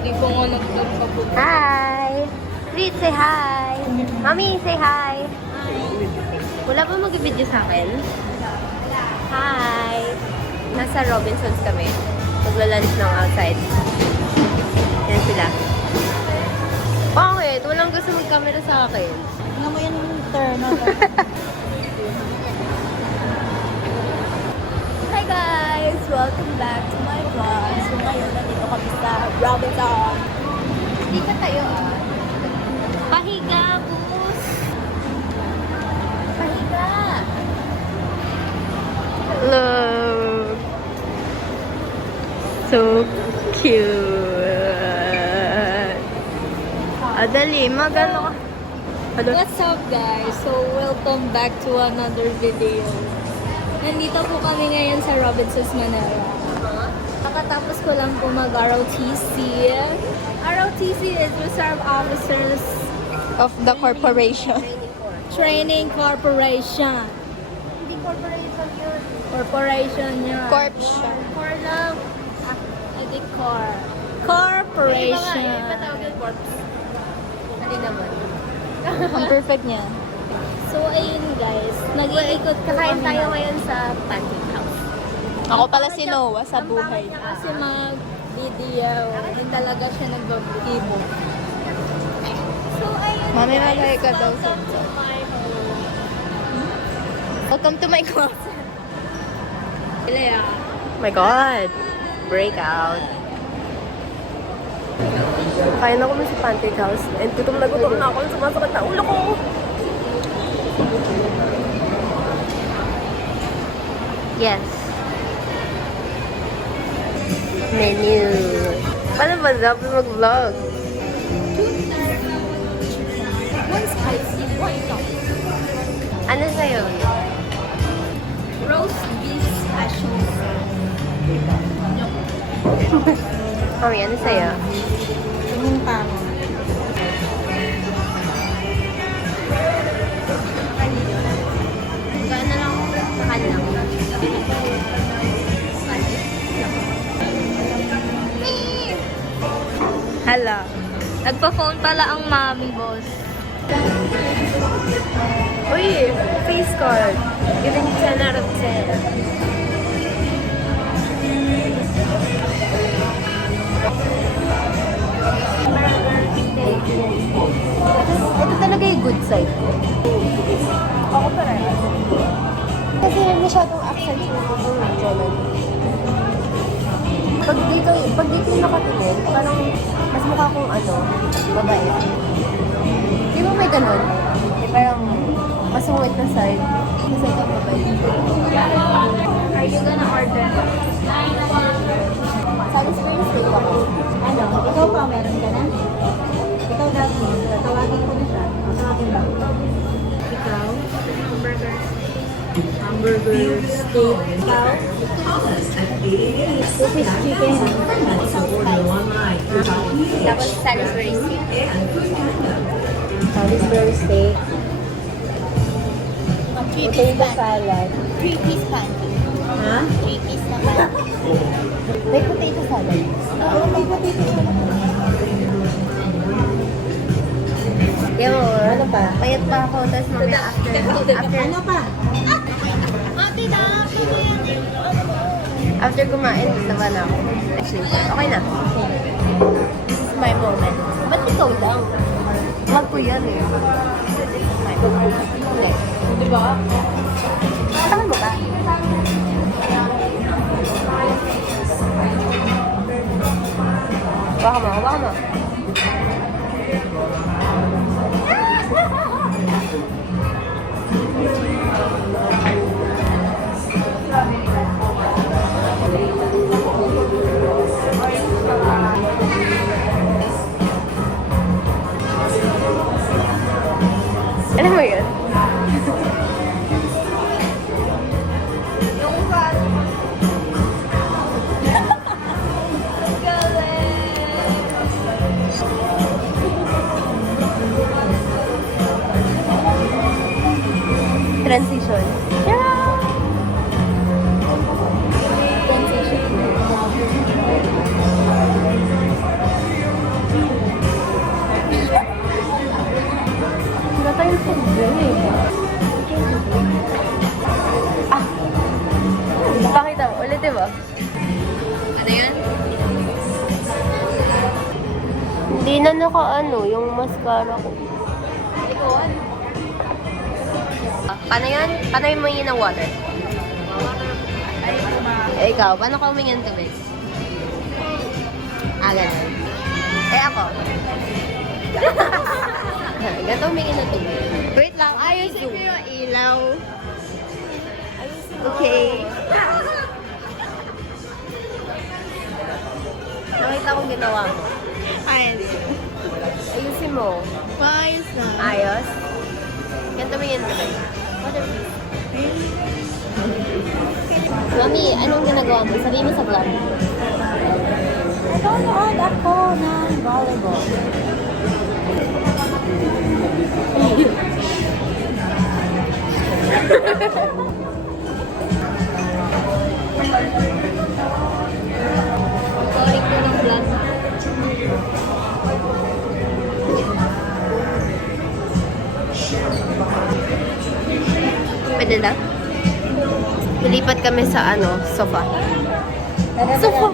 Hindi ko nga nag-tour pa po. Hi! Sweet, say hi! Mami, say hi! Wala pa mag-video sa akin? Hi! Nasa Robinsons kami. Magla-lunch ng outside. Yan sila. Bakit? Walang gusto mag-camera sa akin. Ano mo yung turn on? Hi guys! Welcome back to my vlog. So ngayon, nandito kami sa Robinson. Hindi ka tayo Pahiga, bus! Pahiga! Look! So cute! Dali, magano ka? What's up guys? So welcome back to another video. Nandito po kami ngayon sa Robinsons, Manila. Nakatapos ko lang po mag-ROTC. ROTC is Reserve Officers of the Corporation. Training Corporation. Hindi corporation yun. Corporation yun. Corp siya. Cor lang. Hindi Cor. Corporation. Yung iba tawag yung corp. Hindi naman. Ang perfect niya. So, ayun guys. Nag-iikot po Kakain kami. tayo ngayon sa pancake house. Ako pala si Noah sa buhay. niya Kasi mag-video. Hindi talaga siya nag-ibo. So, ayun Mami, guys. magay ka daw. Welcome to my home. Welcome to my closet. Ilaya. Oh my God! Breakout. Kain ako sa pancake house. And gutom na ako. Sumasakit na ulo ko. Yes. Menu. Paano ba dapat mag-vlog? One spicy, one top. Ano sa'yo? Roast beef special. Mami, ano sa'yo? Yung tama. Gana lang ako. Mahal lang. Hala. Nagpa-phone pala ang mami, boss. Uy, face card. Giving 10 out of 10. Ito talaga yung good side ko. Ako parehas. Kasi masyadong accent yung German. Pag dito yung nakatingin, parang mas mukha kong babae. Di ba may ganun? Parang masungit na side. Kasi ito babae. Are you gonna order? Salisbury steak ako. Ano? Ikaw pa, meron ka na? Ikaw dati. Tawagin ko na siya. Tawagin ba? Ikaw? Hamburger. Hamburger steak. Ikaw? Two-piece chicken. Tapos Salisbury steak. Salisbury steak. Potato salad. 3-piece pancake. Ha? 3-piece na pancake. May potato salad. Oo, may potato salad. Yan mo, Ano pa? payat pa ako. Tapos mamaya Ano pa? after kumain, naman ako. Okay na. This is my moment. Ba't ikaw lang? Vlog ko yan eh. This is my moment. Hindi. Di ba? Saan mo ba? Baka mo. Alam mo yun? Transition. Hindi na yung mascara ko. Paano yun? Paano yung humingi ng water? Eh, ikaw, paano ka humingi ng tubig? Ganun. Ako. Ganito humingi ng tubig. Wait lang, ayusin ko yung ilaw. Okay. Nakita ko ginawa mo. Ayusin mo. Ayos na. Ayos? Ganito humingi ng tubig. Mami, anong ginagawa mo? Sabihin mo sa vlog. Nanonood ako ng volleyball. Sorry ko ng vlog. Pwede na? Lilipat kami sa sofa. Sofa!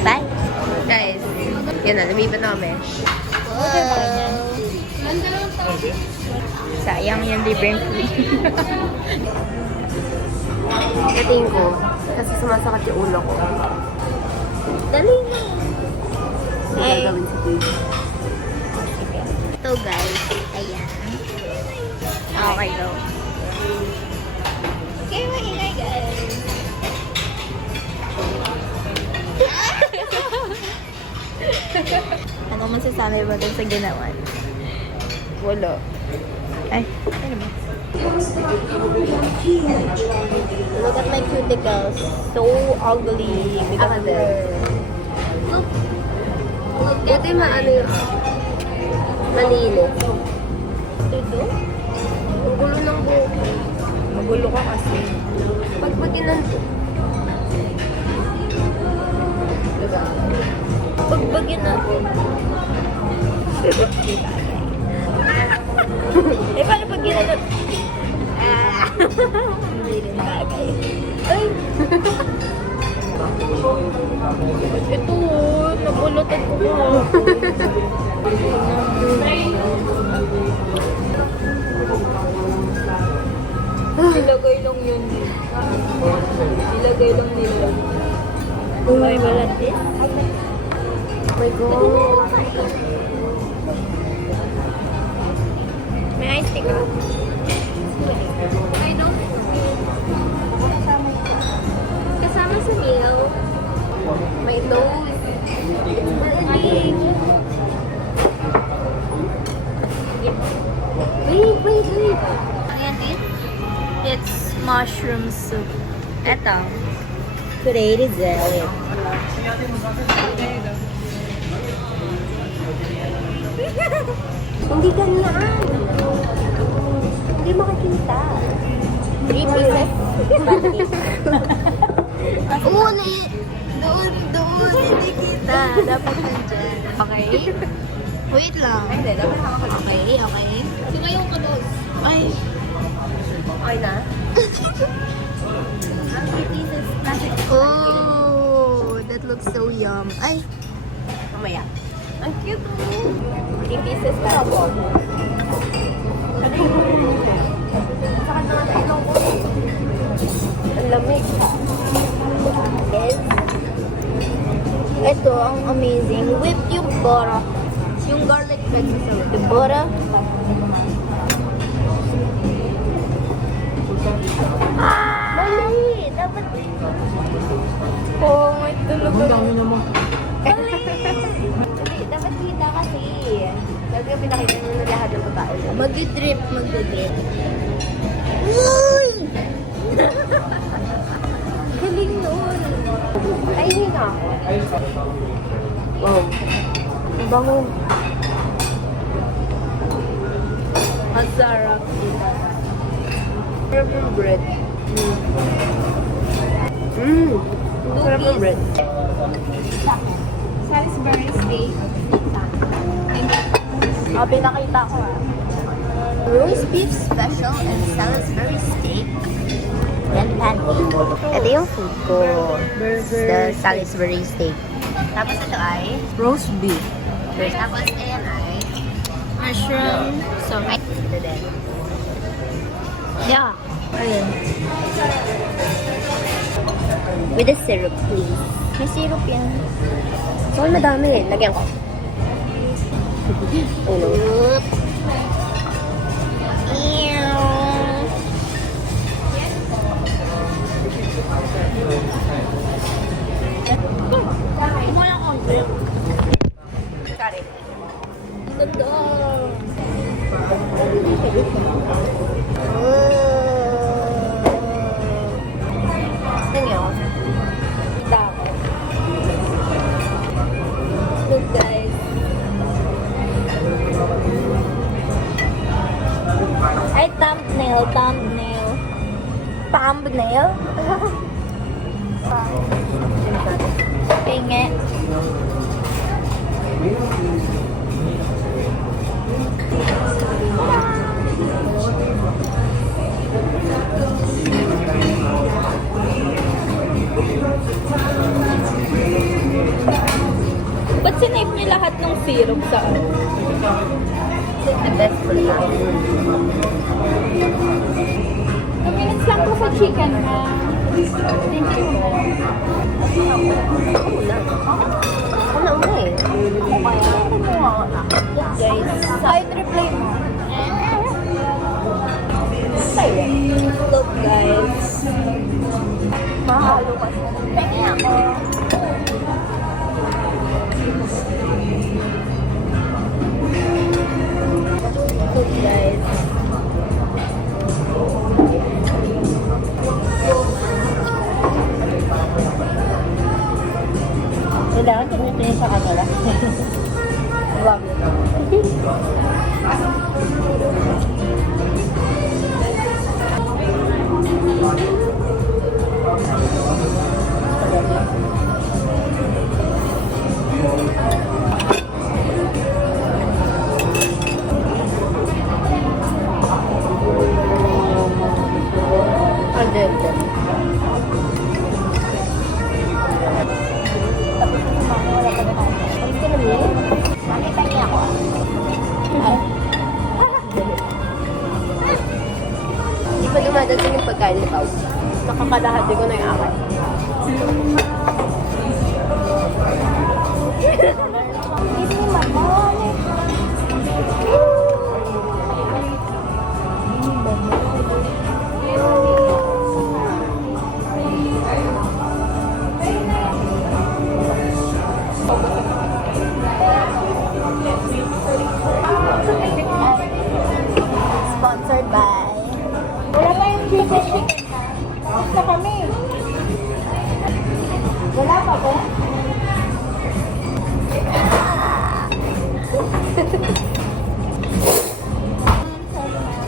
Bye! Guys, yun na, lumipat na kami. Sayang yung libreng food. Kating ko, kasi sumasakit yung ulo ko. Dali na. Hindi gagawin sa TV. Ito guys, ayan. Okay, go. Okay, maingay guys. Ano masasabi mo dun sa ginawa? Wala. Ay, ano ba? Look at my cuticles. So ugly. Because of din. Look. Look at Buti maano yun. Malinis. Ito? Ang gulo ng buhok. Magulo ka kasi. Pag ginanto. Diba? Pagbagyan natin. Eh, paano pag ginanot? Hindi rin bagay. Ay! Ito, nabulutan ko mo. Nilagay lang yun. Nilagay lang nila. May balatis? Oh my God. May ice tea ka? I don't. Kasama sa meal. May nose. Wait. Ayan it. It's mushroom soup. Eto. Creative jelly. Hindi ganyan. Hindi makikita. 3 pieces. Uli! Doon, hindi kita. Dapat nandyan. Okay? Wait lang. Okay. Sumayaw ka doon. Ay. Okay na? 3 pieces. Oh, that looks so yum. Ay, Mamaya. ang cute mo. 3 pieces pa ako. Ang lamig. Yes. Ito, ang amazing. Whipped yung bora. Yung garlic bread sa whip. The bora. Mali! Dapat... Oh, may tulog. Mali! Hindi, dapat kita kasi. Sabi ko pinakita mo na lahat ng babae. Mag-drip. Uy! Galing nun. Ay, hindi na ako. Wow. Ang bango. Ang sarap. Sarap ng bread. Sarap ng bread. Salisbury steak. Pinakita ko roast beef special and Salisbury steak and pancake. Ito yung food ko. Burger. The Salisbury steak. Tapos ito ay Roast beef. Tapos, ayan ay. Mushroom. So, Ito din. yeah. Ayun. With the syrup, please. May syrup yan. So, madami. Lagyan ko. Ulo. Wala konti. Sorry. Ganda. Tingnan. Dako. Look guys. Ay, thumbnail. Thumbnail? Pinge. Ba't sinipe niyo lahat ng syrup sa ano? The best for now. 2 minutes lang po sa chicken na. Thank you. Ako na una eh. Ako kaya. Guys, Ay, reply mo. Look guys. Mahalo kasi. pengen ako. Look guys. Kailangan tumitingin sa camera. Wag. Ang dito. Alis ka na niya? Nakita niya ako ah. Hindi pa dumadating yung pagkain ni Pao. Nakakalahati ko na yung akin. Sponsored by... Wala pa yung chicken. Gusto kami. Wala pa po?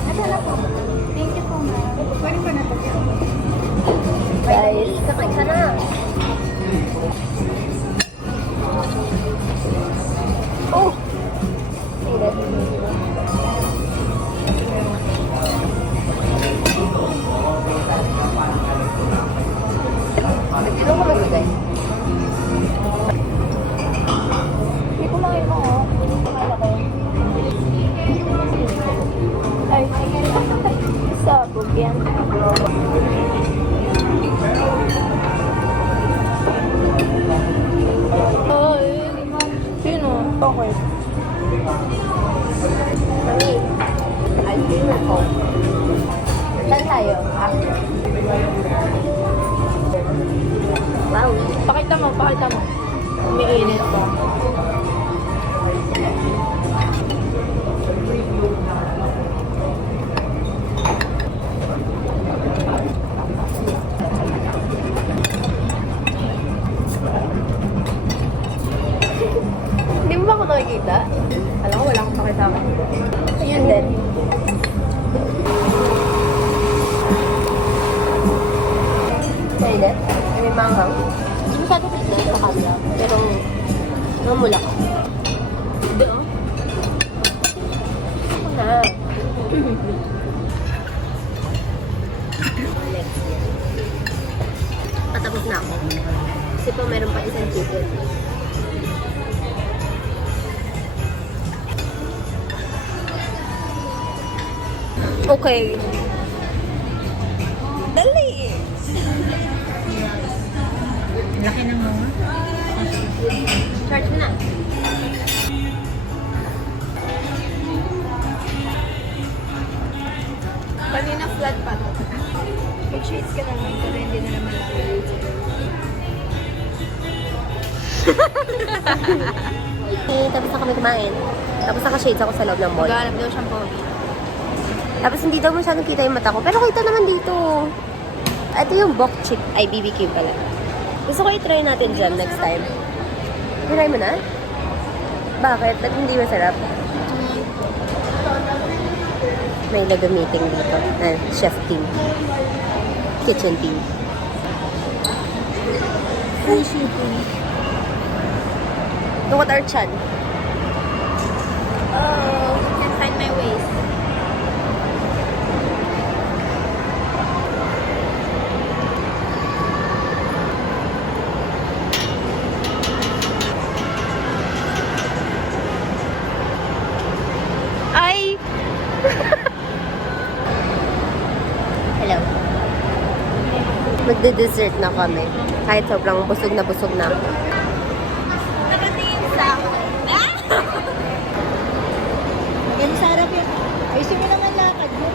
Thank you po, ma'am. Pwede pa na po. Guys, kakain ka na. Oh! Nagtino ko magbigay. Hindi ko makita ko. Akala ko. Ay, sabog yan. Ay, sino? Okay. Mami, I'll be your home. Saan tayo? Wow. Pakita mo. Umiinit mo. Hindi mo ba ako nakikita? Alam ko, wala akong pakisama. Ayun din. Ayun din. May manghang. Hindi masyado kita sa camera. Pero, namula ka. Hindi oh. Ako na. Patapos na ako. Kasi pa meron pa isang chicken. Okay. Dali! Laki ng mga. Charge mo na. Kanina flat pa to. Mag-shades ka naman pero hindi na naman Tapos na kami kumain. Tapos naka-shades ako sa loob ng mall. Maghanap daw siyang pogi. Tapos hindi daw masyadong kita yung mata ko. Pero kita naman dito. Ito yung bok chip. Ay, BBQ pala. Gusto ko i-try natin dyan next time. Try mo na? Bakit? Ba't hindi masarap? May nag-meeting dito. Chef team. Kitchen team. Sushi po. Look at our chan. Oh, can find my ways. Ay! Hello. Magde-dessert na kami. Kahit sobrang busog na ako. Nakatingin sa akin. Yan sarap yun. Ayusin mo naman lakad mo.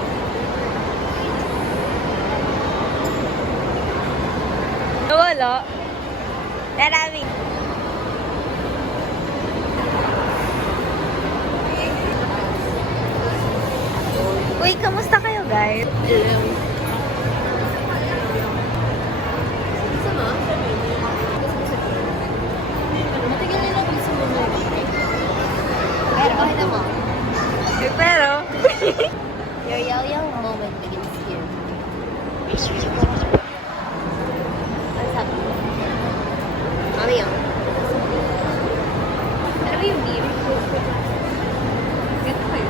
Nawala. Marami. Uy, kamusta kayo guys? Sama? Matagal na lang gusto mo Pero, okay na mo. Pero, Your young moment begins here. What's up? Mami, oh. ano ba yung beer? Ganito kayo.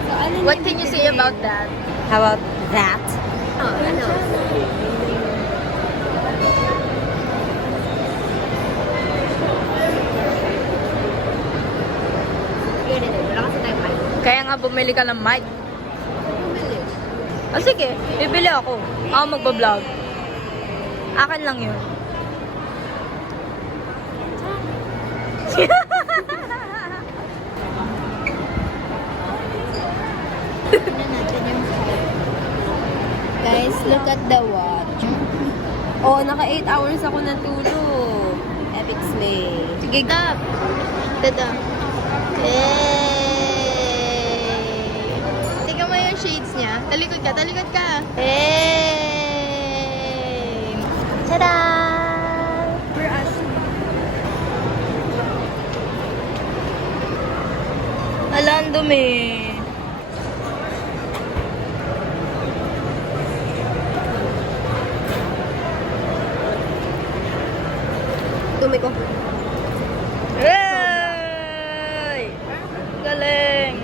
So, ano What yung can you bibili? say about that? How about that? Oh, ano? Yun, wala kasi tayong mic. Kaya nga bumili ka ng mic. Bumili. O sige, bibili ako. Ako magbablog. Akin lang yun. Guys, look at the watch. Oh, naka 8 hours ako natulog. Epic slay. Sige, gap. Tada. Hey! Tingnan mo yung shades niya. Talikod ka, talikod ka. Hey! Tada! For us. Ala, ang dumi. Dumi ko. Hey! Galing!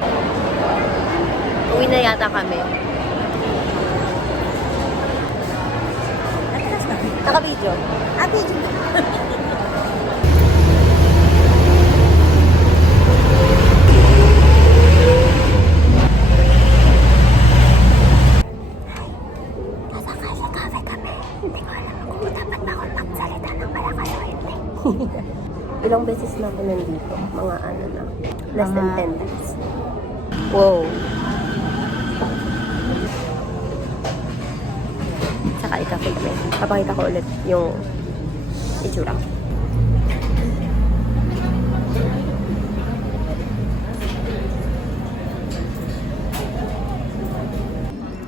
Uwi na yata kami. Naka-video. Ah, video. Ilang beses na ako nandito. Mga ano na. Less than 10 times. Wow. Saka ikafe kami. Papakita ko ulit yung itsura.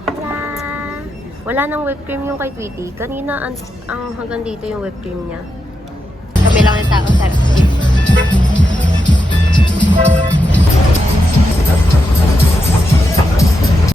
Wala. Wala nang whipped cream yung kay Tweety. Kanina ang hanggang dito yung whipped cream niya. Kami lang yung tao. Sarap.